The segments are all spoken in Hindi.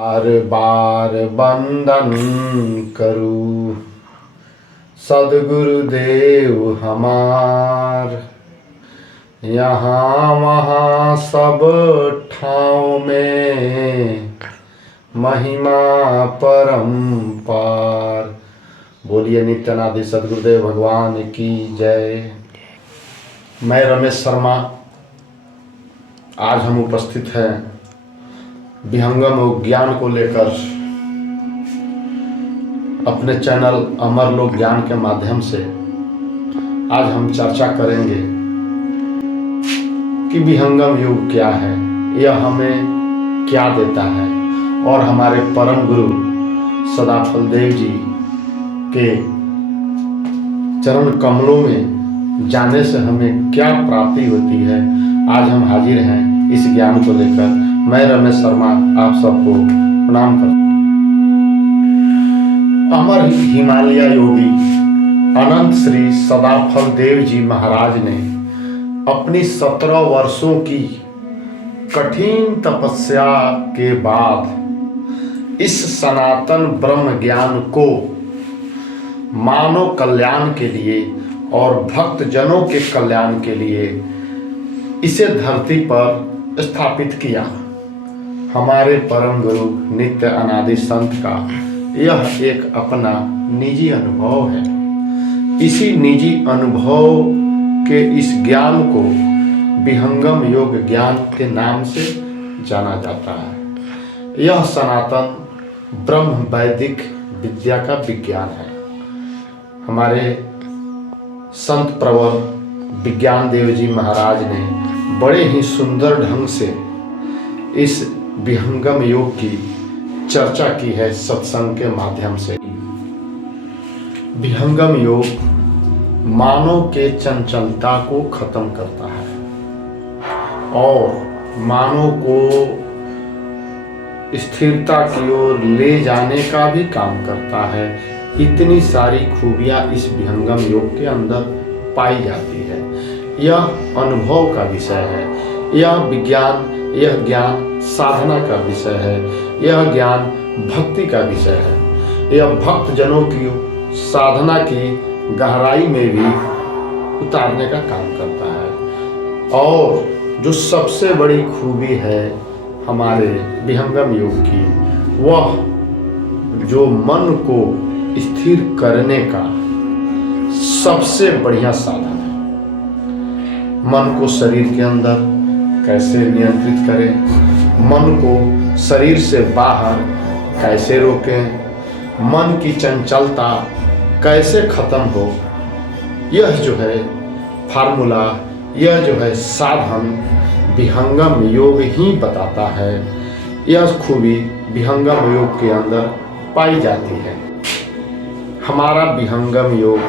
बार बार वंदन करूं सद्गुरुदेव हमार। यहाँ वहाँ सब ठाव में महिमा परम्पार। बोलिए नित्यानादि सद्गुरुदेव भगवान की जय। मैं रमेश शर्मा, आज हम उपस्थित हैं विहंगम ज्ञान को लेकर अपने चैनल अमर लोक ज्ञान के माध्यम से। आज हम चर्चा करेंगे कि विहंगम योग क्या है, यह हमें क्या देता है और हमारे परम गुरु सदाफल देव जी के चरण कमलों में जाने से हमें क्या प्राप्ति होती है। आज हम हाजिर हैं इस ज्ञान को लेकर। मैं रमेश शर्मा आप सबको प्रणाम करता हूँ। अमर हिमालय योगी अनंत श्री सदाफल देव जी महाराज ने अपनी 17 वर्षों की कठिन तपस्या के बाद इस सनातन ब्रह्म ज्ञान को मानव कल्याण के लिए और भक्त जनों के कल्याण के लिए इसे धरती पर स्थापित किया। हमारे परम गुरु नित्य अनादि संत का यह एक अपना निजी अनुभव है। इसी निजी अनुभव के इस ज्ञान को विहंगम योग ज्ञान के नाम से जाना जाता है। यह सनातन ब्रह्म वैदिक विद्या का विज्ञान है। हमारे संत प्रवर विज्ञान देव जी महाराज ने बड़े ही सुंदर ढंग से इस विहंगम योग की चर्चा की है सत्संग के माध्यम से। विहंगम योग मानव के चंचलता को खत्म करता है और मानव को स्थिरता की ओर ले जाने का भी काम करता है। इतनी सारी खूबियां इस विहंगम योग के अंदर पाई जाती है। यह अनुभव का विषय है। यह विज्ञान, यह ज्ञान साधना का विषय है। यह ज्ञान भक्ति का विषय है। यह भक्त जनों की साधना की गहराई में भी उतारने का काम करता है। और जो सबसे बड़ी खूबी है हमारे विहंगम योग की, वह जो मन को स्थिर करने का सबसे बढ़िया साधन है। मन को शरीर के अंदर कैसे नियंत्रित करें, मन को शरीर से बाहर कैसे रोकें, मन की चंचलता कैसे खत्म हो, यह जो है फार्मूला, यह जो है साधन विहंगम योग ही बताता है। यह खूबी विहंगम योग के अंदर पाई जाती है। हमारा विहंगम योग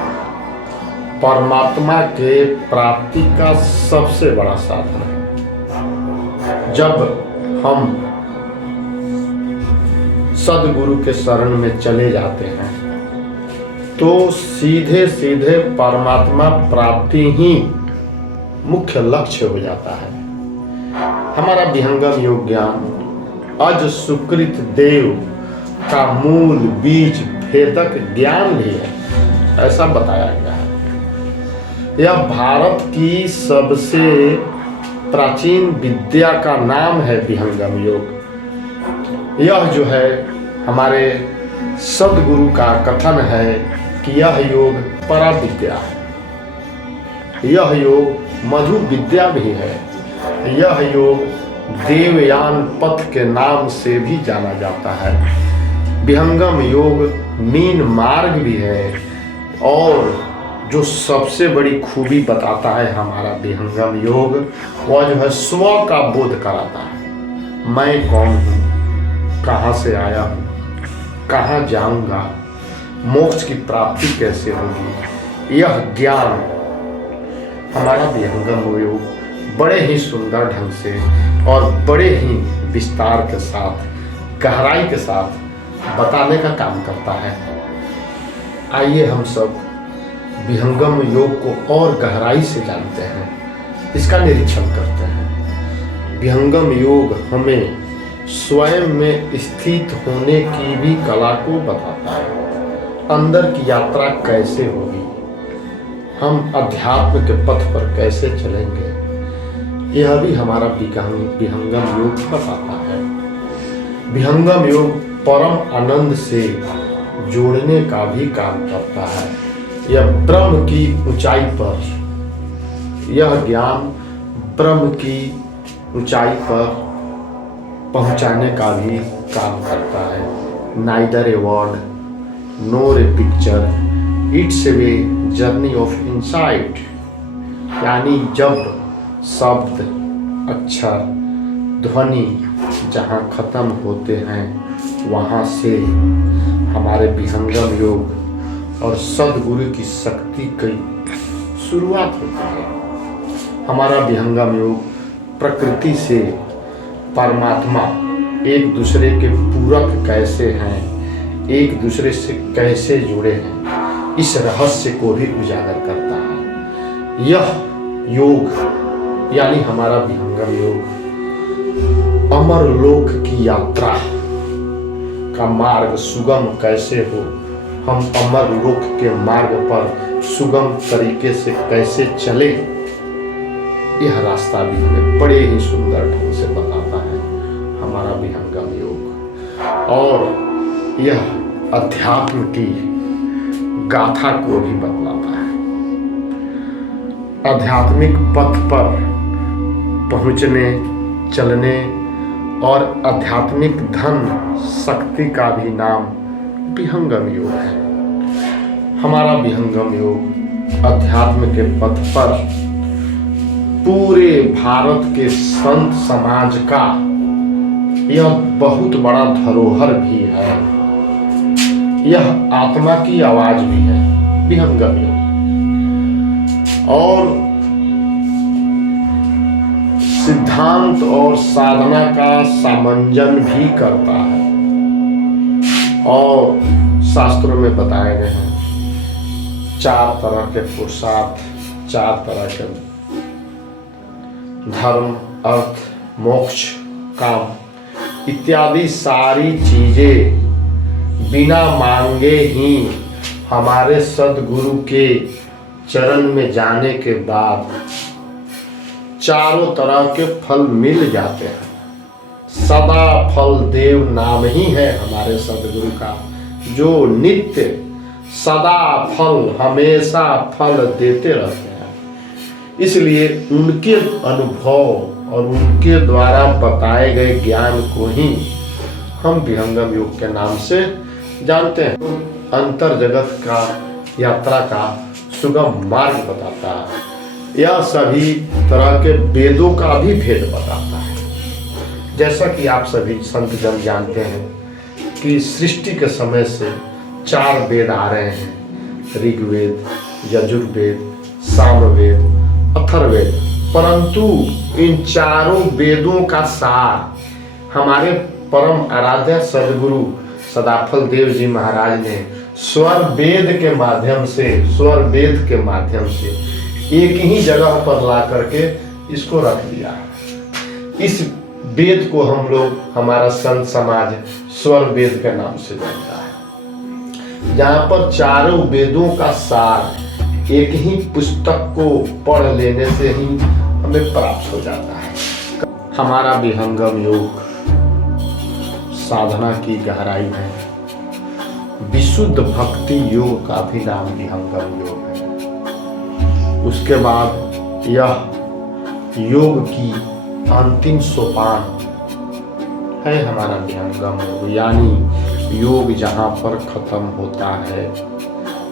परमात्मा के प्राप्ति का सबसे बड़ा साधन है। जब हम सद्गुरु के शरण में चले जाते हैं तो सीधे सीधे परमात्मा प्राप्ति ही मुख्य लक्ष्य हो जाता है। हमारा विहंगम योग ज्ञान अज सुकृत देव का मूल बीज भेदक ज्ञान भी है, ऐसा बताया गया है। यह भारत की सबसे प्राचीन विद्या का नाम है विहंगम योग। यह जो है हमारे सद्गुरु का कथन है कि यह योग परा विद्या है। यह योग मधु विद्या भी है। यह योग देवयान पथ के नाम से भी जाना जाता है। विहंगम योग मीन मार्ग भी है। और जो सबसे बड़ी खूबी बताता है हमारा विहंगम योग, वह जो है स्व का बोध कराता है। मैं कौन हूँ, कहाँ से आया हूँ, कहाँ जाऊँगा, मोक्ष की प्राप्ति कैसे होगी, यह ज्ञान हमारा विहंगम योग बड़े ही सुंदर ढंग से और बड़े ही विस्तार के साथ, गहराई के साथ बताने का काम करता है। आइए हम सब विहंगम योग को और गहराई से जानते हैं, इसका निरीक्षण करते हैं। विहंगम योग हमें स्वयं में स्थित होने की भी कला को बताता है। अंदर की यात्रा कैसे होगी, हम अध्यात्म के पथ पर कैसे चलेंगे, यह भी हमारा विहंगम योग बताता है। विहंगम योग परम आनंद से जोड़ने का भी काम करता है। यह ब्रह्म की ऊंचाई पर, यह ज्ञान ब्रह्म की ऊंचाई पर पहुंचाने का भी काम करता है। Neither a word NOR A picture, it's a journey of insight. यानी जब शब्द, अक्षर, ध्वनि जहाँ खत्म होते हैं, वहाँ से हमारे विहंगम योग और सद्गुरु की शक्ति की शुरुआत होती है। हमारा विहंगम योग प्रकृति से परमात्मा एक दूसरे के पूरक कैसे हैं, एक दूसरे से कैसे जुड़े हैं, इस रहस्य को भी उजागर करता है। यह योग यानी हमारा विहंगम योग अमर लोक की यात्रा का मार्ग सुगम कैसे हो, हम अमर लोक के मार्ग पर सुगम तरीके से कैसे चले, यह रास्ता भी हमें बड़े ही सुंदर ढंग से बताता है हमारा विहंगम योग। और यह अध्यात्म की गाथा को भी बतलाता है। आध्यात्मिक पथ पर पहुंचने, चलने और आध्यात्मिक धन शक्ति का भी नाम विहंगम योग है। हमारा विहंगम योग अध्यात्म के पथ पर पूरे भारत के संत समाज का यह बहुत बड़ा धरोहर भी है। यह आत्मा की आवाज भी है विहंगम योग, और सिद्धांत और साधना का सामंजन भी करता है। और शास्त्रों में बताए गए हैं 4 तरह के पुरुषार्थ, 4 तरह के धर्म, अर्थ, मोक्ष, काम इत्यादि सारी चीजें बिना मांगे ही हमारे सद्गुरु के चरण में जाने के बाद चारों तरह के फल मिल जाते हैं। सदा फल देव नाम ही है हमारे सद्गुरु का, जो नित्य सदा फल, हमेशा फल देते रहते हैं। इसलिए उनके अनुभव और उनके द्वारा बताए गए ज्ञान को ही हम विहंगम योग के नाम से जानते हैं। अंतर जगत का यात्रा का सुगम मार्ग बताता है। यह सभी तरह के वेदों का भी भेद बताता है। जैसा कि आप सभी संत जन जानते हैं कि सृष्टि के समय से 4 वेद आ रहे हैं, ऋग्वेद, यजुर्वेद, सामवेद, अथर्ववेद। परंतु इन चारों वेदों का सार हमारे परम आराध्य सद्गुरु सदाफल देव जी महाराज ने स्वर वेद के माध्यम से एक ही जगह पर ला करके इसको रख दिया। इस वेद को हम लोग, हमारा संत समाज स्वर वेद के नाम से जानता है, जहाँ पर चारों वेदों का सार एक ही पुस्तक को पढ़ लेने से ही हमें प्राप्त हो जाता है। हमारा विहंगम योग साधना की गहराई है। विशुद्ध भक्ति योग का भी नाम विहंगम योग है। उसके बाद यह योग की अंतिम सोपान है हमारा विहंगम योग, यानी योग जहाँ पर खत्म होता है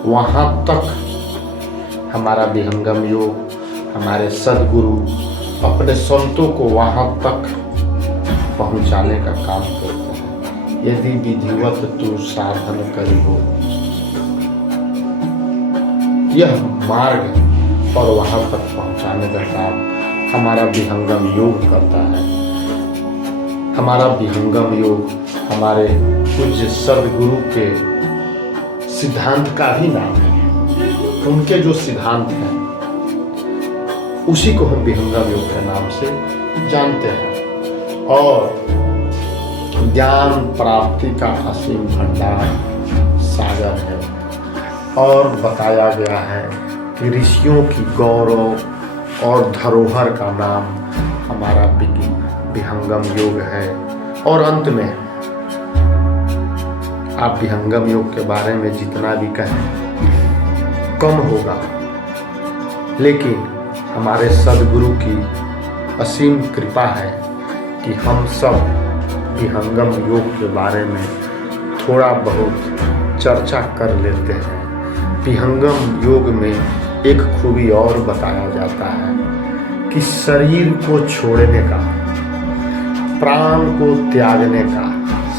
वहाँ तक हमारा विहंगम योग, हमारे सद्गुरु अपने संतों को वहाँ तक पहुँचाने का काम करते हैं। यदि विधिवत तू साधन करिहो, यह मार्ग और वहाँ तक पहुँचाने का काम हमारा विहंगम योग करता है। हमारा विहंगम योग हमारे पूज्य सद्गुरु के सिद्धांत का ही नाम है। उनके जो सिद्धांत हैं उसी को हम विहंगम योग के नाम से जानते हैं। और ज्ञान प्राप्ति का असीम भंडार सागर है। और बताया गया है कि ऋषियों की गौरव और धरोहर का नाम हमारा विहंगम योग है। और अंत में आप विहंगम योग के बारे में जितना भी कहें कम होगा, लेकिन हमारे सद्गुरु की असीम कृपा है कि हम सब विहंगम योग के बारे में थोड़ा बहुत चर्चा कर लेते हैं। विहंगम योग में एक खूबी और बताया जाता है कि शरीर को छोड़ने का, प्राण को त्यागने का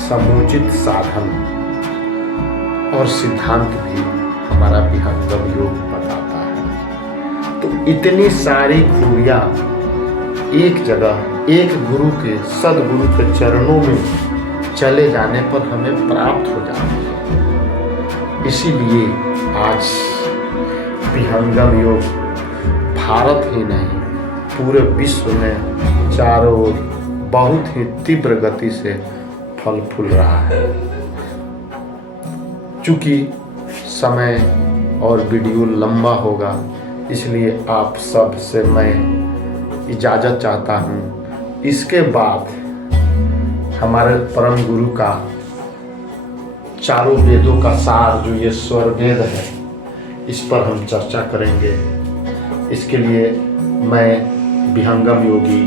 समुचित साधन और सिद्धांत भी हमारा विहंगम योग बताता है। तो इतनी सारी खूबियाँ एक जगह एक गुरु के, सदगुरु के चरणों में चले जाने पर हमें प्राप्त हो जाती है। इसीलिए आज विहंगम योग भारत ही नहीं पूरे विश्व में चारों ओर बहुत ही तीव्र गति से फल फूल रहा है। चूँकि समय और वीडियो लंबा होगा, इसलिए आप सब से मैं इजाज़त चाहता हूँ। इसके बाद हमारे परम गुरु का चारों वेदों का सार जो ये स्वर वेद है, इस पर हम चर्चा करेंगे। इसके लिए मैं विहंगम योगी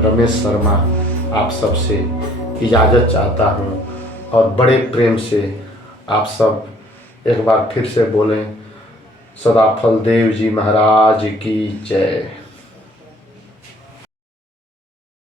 रमेश शर्मा आप सबसे इजाज़त चाहता हूँ और बड़े प्रेम से आप सब एक बार फिर से बोलें, सदाफल देव जी महाराज की जय।